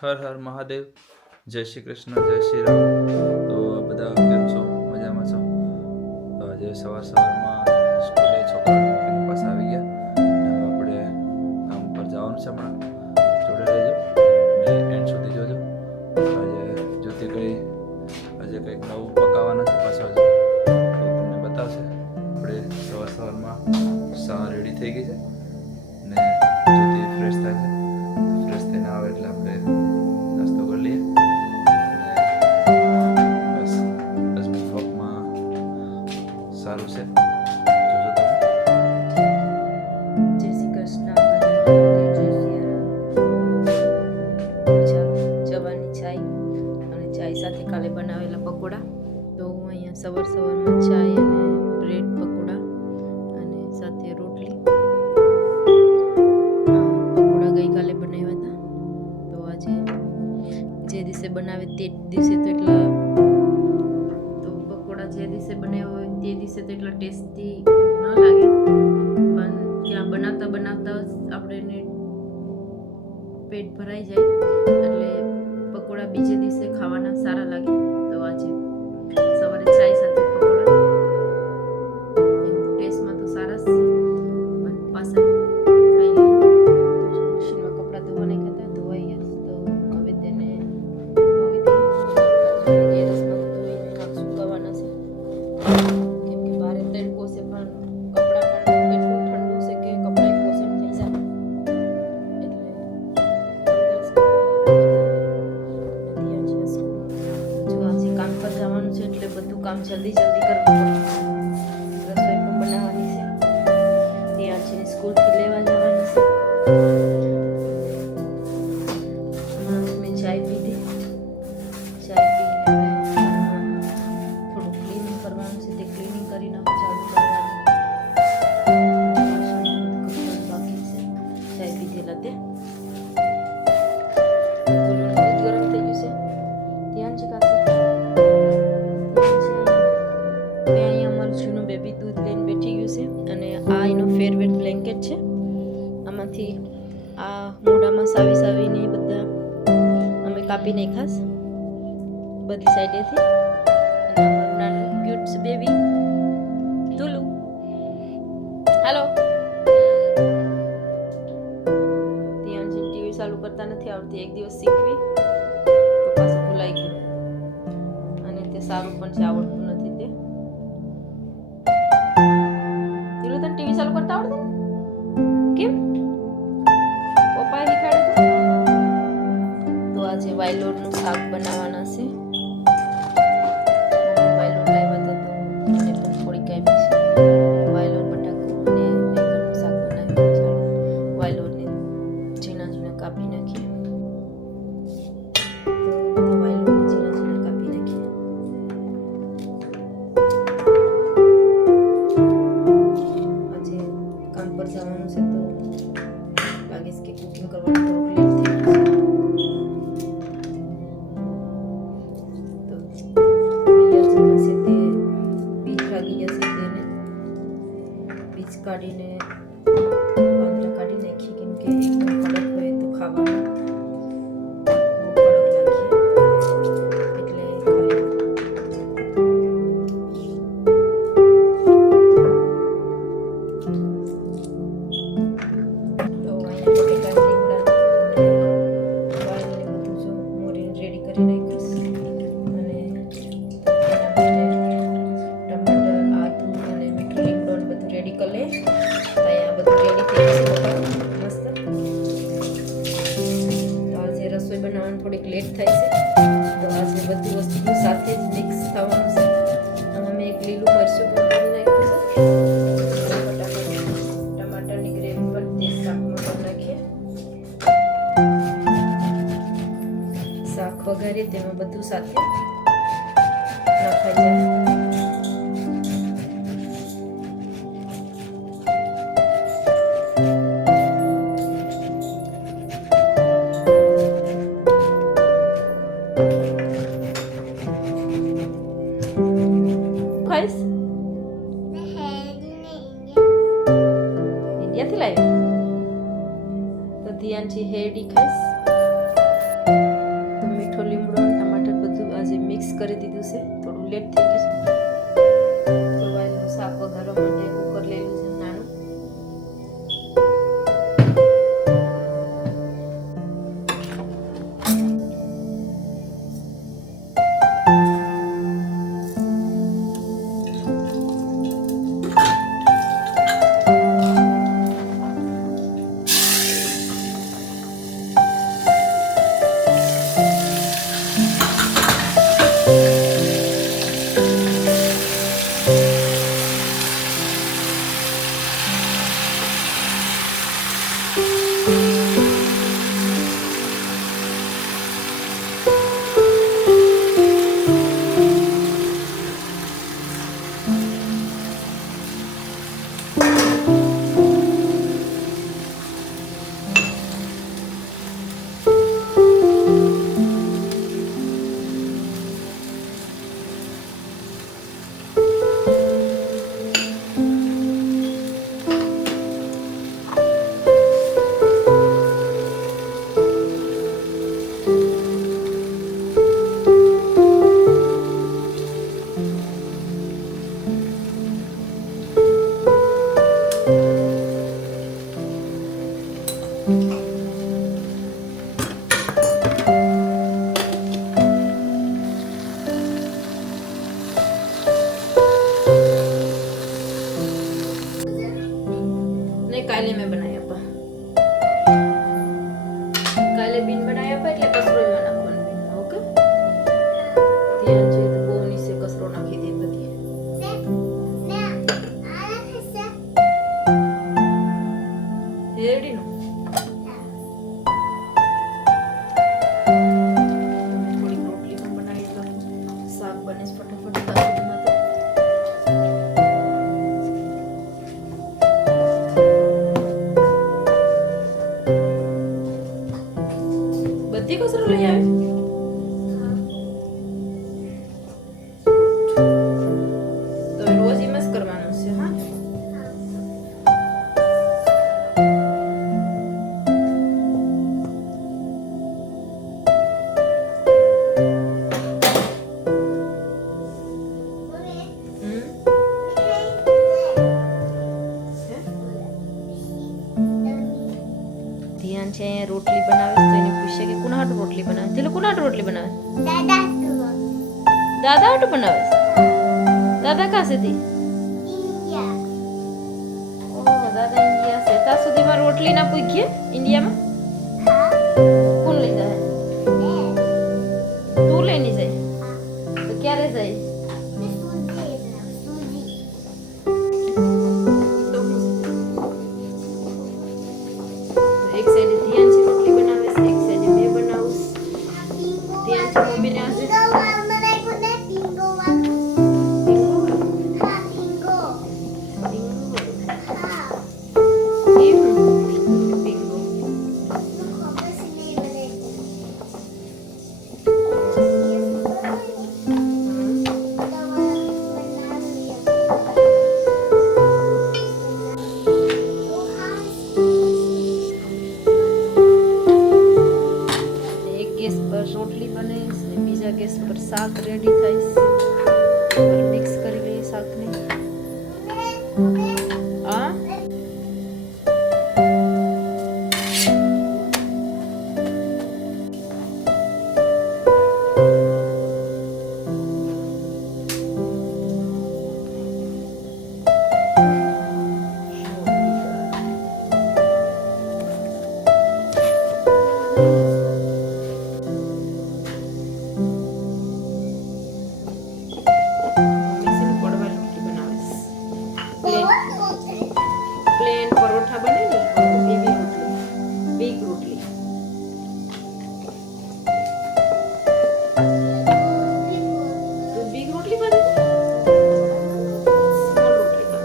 હર હર મહાદેવ. જય શ્રી કૃષ્ણ, જય શ્રી રામ. તો બધા કેમ છો? મજામાં છો? આજે સવારમાં સ્કૂલે છોકરાને મૂકીને પાછા આવી ગયા અને હવે આપણે કામ પર જવાનું છે. હમણાં જોડે રહેજો ને એન્ડ સુધી જોજો. આજે જ્યોતિ આજે કંઈક નવું પકાવવાના છે પાછળ તો તમને બતાવશે. આપણે સવારમાં ચા રેડી થઈ ગઈ છે ને જ્યોતિ ફ્રેશ થાય છે. ફ્રેશ થઈને આવે એટલે આપણે નાસ્તો કરી લઈએ. બસ 10 મિનિટ વોકમાં સારું છે, જોજો તમે. જય શ્રી કૃષ્ણ, જય શ્રી રામ. ચાલો જવાની ચાય અને ચાય સાથે કાલે બનાવેલા પકોડા. તો હું અહીંયા સવારમાં ચાય અને બ્રેડ પકોડા અને સાથે રોટલી. પકોડા ગઈકાલે બનાવ્યા હતા, તો આજે જે દિવસે બનાવે તે દિવસે તો એટલા પકોડા જે દિવસે બનાવ્યા હોય તે દિવસે તો એટલા ટેસ્ટી ન લાગે, પણ ત્યાં બનાવતા આપણે પેટ ભરાઈ જાય એટલે પકોડા બીજે દિવસે ખાવાના સારા લાગે. તો આજે સવારે ચાય સાથે પકોડા ટેસ્ટમાં તો સારા છે, પણ પાછા ખાઈ લઈએ. મશીનમાં કપડાં ધોવા નાખ્યા હતા, ધોવાઈ ગયા તો હવે તેને ધોઈ દઈએ. ગેરસમાં ધોઈને સુકાવવાના છે, કેમ કે બહાર તડકો છે પણ કપડાં પણ એટલું ઠંડુ છે કે કપડાં ફોસન થઈ જાય. કામ પર જવાનું છે એટલે બધું કામ જલ્દી કરવું પડે. રસોઈ પણ બનાવવાની છે, ત્યાં છે સ્કૂલથી લેવા જવાની છે. મેં ચાય પીધી, ચાય પીને થોડું ક્લીનિંગ કરવાનું છે, તે ક્લીનિંગ કરી નાખું. ઝાડુ કરવાનું બાકી છે, ચાય પીધેલા તે દૂધ ગરમ થઈ ગયું છે. ધ્યાન છે કાશે જૂનું બેબી દૂધ લઈને બેઠી ગયું છે અને આ એનો ફેવરેટ બ્લેન્કેટ છે. આમાંથી આ મોઢામાં સાવીને બધા અમે કાપી નાખાસ બધી સાઈડેથી. અને અમારું નાનું ક્યુટ બેબી તુલુ, હાલો. ત્યાં જે ટીવી ચાલુ કરતા નથી આવડતી, એક દિવસ શીખવી તો પાછું ભૂલાઈ ગયું અને તે સારું પણ છે, આવડતું નથી તે. ટીવી ચાલુ કરતા આવડે કેમ? પપ્પાએ શીખવાડ્યું. તો આજે વાયલોરનું શાક બનાવવાના છે. વાયલોર લાવ્યા હતા તો મને પણ થોડીક આપી છે. વાયલોર બટાકું અને રીંગણનું શાક બનાવ્યું. ચાલો વાયલોરને ઝીણા કાપી નાખીએ. વાયલોરને ઝીણા કાપી નાખીએ. કામ પર જવાનું છે તો લાગે છે કે કુકિંગ કરવાનું થોડુંક લેટ થઈ ગયું છે. તો બિયાજમાં છે તે બીજ લાગી જશે, તેને બીજ કાઢીને પાંદડા કાઢી નાખીએ, કેમ કે એકદમ કડક હોય તો ખાવામાં બહુ કડક લાગે એટલે ખાલી થોડીક લેટ થાય છે. તો આજે બધી વસ્તુ સાથે જ મિક્સ થવાનું છે. અને મેં એક લીલું મરચું પણ કરી નાખ્યું છે. ટમાટરની ગ્રેવી પણ તે શાકમાં પણ નાખીએ. શાક વઘારીએ તેમાં બધું સાથે નાખાઈ જાય. ઇન્ડિયાથી લાવી તો ધ્યાન છે હેડી ખાઈશ. કરી દીધું છે, થોડું લેટ થઈ ગયું છે. તો વાયનું શાક વઘારવા માટે કુકર લેલું છે નાનું. नहीं काले में बनाया पा काले बीन बनाया पा એટલે કસરો એમાં નાખવાનો બીન ઓકે ધ્યાન છે તો બોની સે કસરો નાખી દે બધી રેડી નો થોડી રોટલી પણ બનાવી તો શાક બને ફટાફટ બાજુમાં તો બધી કસરો લઈ આવે તો રોજ એમ જ કરવાનું છે હા ધ્યાન છે રોટલી બનાવે તો એને પૂછે કે કોના હાટુ રોટલી બનાવે તે કોના હાટુ રોટલી બનાવે દાદા હાટુ બનાવે દાદા કાં છે તી ઓ દાદા ઇન્ડિયા છે ત્યાં સુધીમાં રોટલી ના પૂછીએ ઇન્ડિયામાં કોણ લઈ જાય તું લઈને જાય તો ક્યારે જાય એક સાઈડ ધ્યાન છે રોટલી બનાવે છે એક સાઈડ મેં બનાવું ધ્યાન છે મમ્મીને આજે ગેસ પર રોટલી બને અને બીજા ગેસ પર શાક રેડી થાય પર મિક્સ કરી લઈએ શાકને આ પ્લેન પરોઠા બને ને એવી રોટલી બિગ રોટલી તો બિગ રોટલી બને સ્મોલ રોટલી બને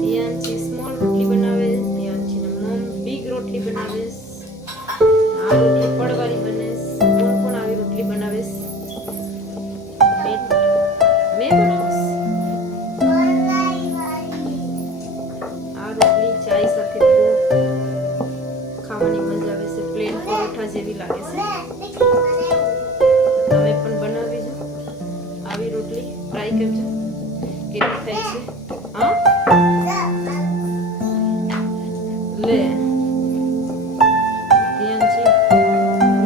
ધ્યાન છે સ્મોલ રોટલી બનાવે ધ્યાન છે મમ બિગ રોટલી બનાવે આ રોટલી પડવાળી બને કોણ કોણ આવી રોટલી બનાવે મેં બનાવું ચાય સાથે ખાવાની મજા આવે છે પ્લેન પરોઠા જેવી લાગે છે તમે થાય છે હા લે ધ્યાન છે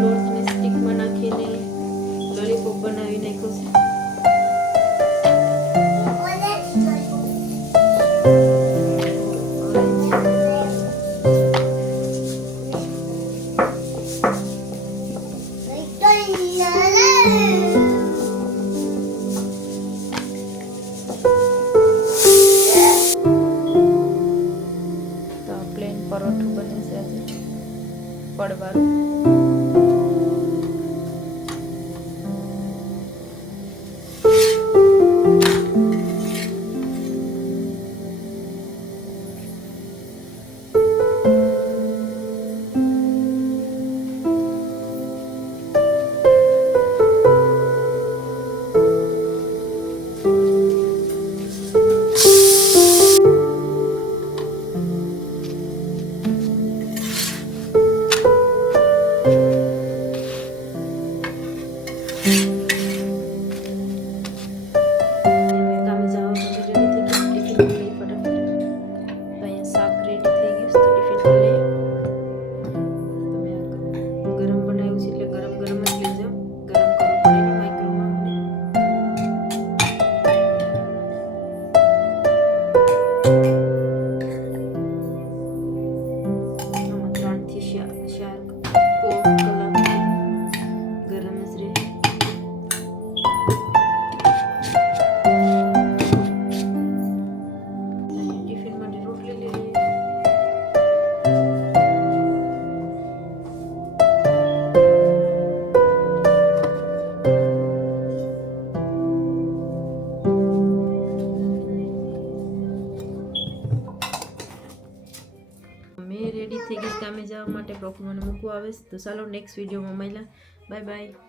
લોટને સ્ટીકમાં નાખીને લોલીપોપ બનાવી નાખ્યો છે તો પ્લેન પરોઠું બને છે આજે પડવાળું કામે જવા માટે રેડી થઈ ગયું ટિફિન લઈ ફટાફટ તો અહીંયા શાક રેડી થઈ ગયું તો ટિફિન લઈ તમે ગરમ બનાવ્યું છે એટલે ગરમ ગરમ જ લઈ જાઓ ગરમ કરવું પડે ને માઇક્રોમાં આમાં 3 થી 4 કલાક ગરમ જ રહે ટિફિન માટે રોટલી લઈ લઈએ મેં રેડી થઈ ગઈ કામે જવા માટે પ્રોફમાં મૂકવા આવે તો ચાલો નેક્સ્ટ વિડીયોમાં મળ્યા બાય બાય